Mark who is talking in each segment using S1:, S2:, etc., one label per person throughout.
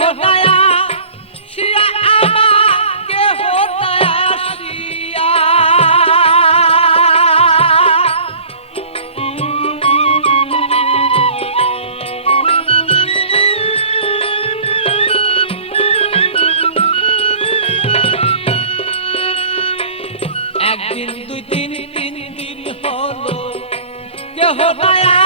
S1: হটায়া শিয়া আমাকে শিয়া। একদিন দুই তিন তিন দিন হলো কে হটায়া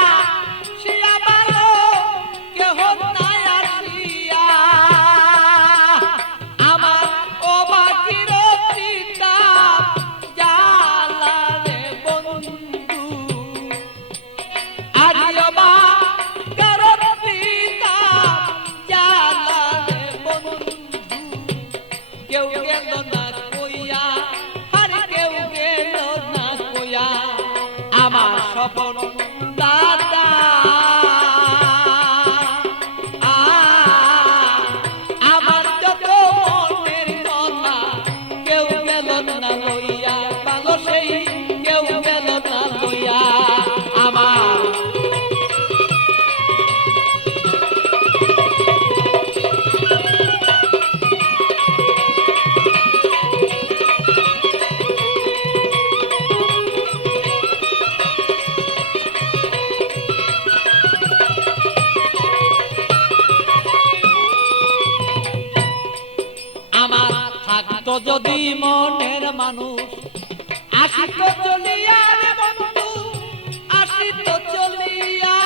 S1: মানুষ। আসি তো চলিয়া রে বন্ধু আসি তো চলিয়া।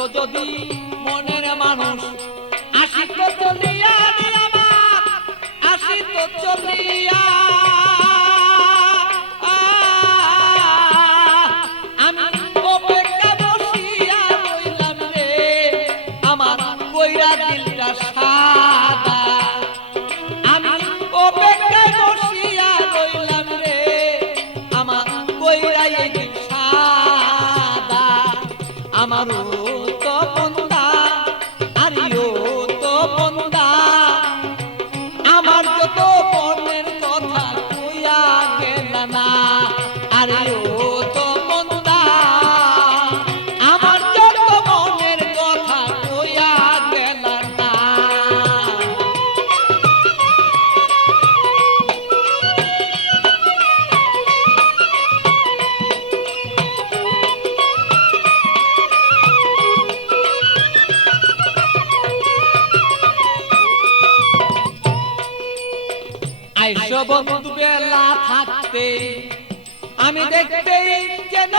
S1: ও যদি চলে আইসো বেলা থাকতে আমি দেখতে কেন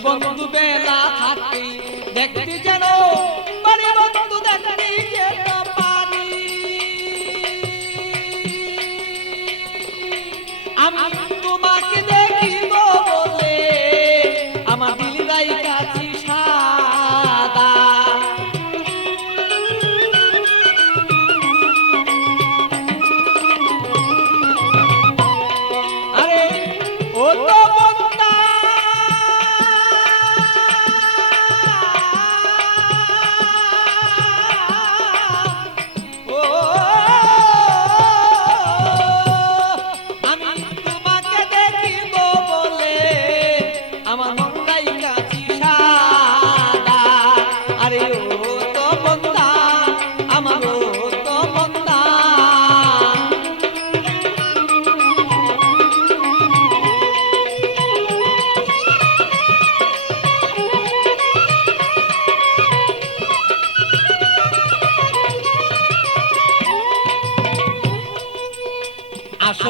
S1: বন্ধু বেলা থাকতে দেখতে যেন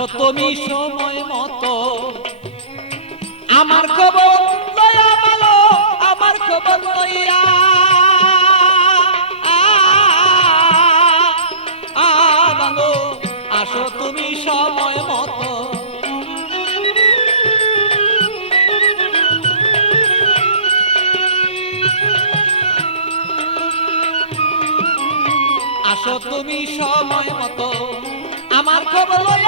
S1: তুমি সময় মতো। আমার খবর লয়া ভালো, আমার খবর তুমি সময় মতো। তুমি সময় মতো। আমার খবর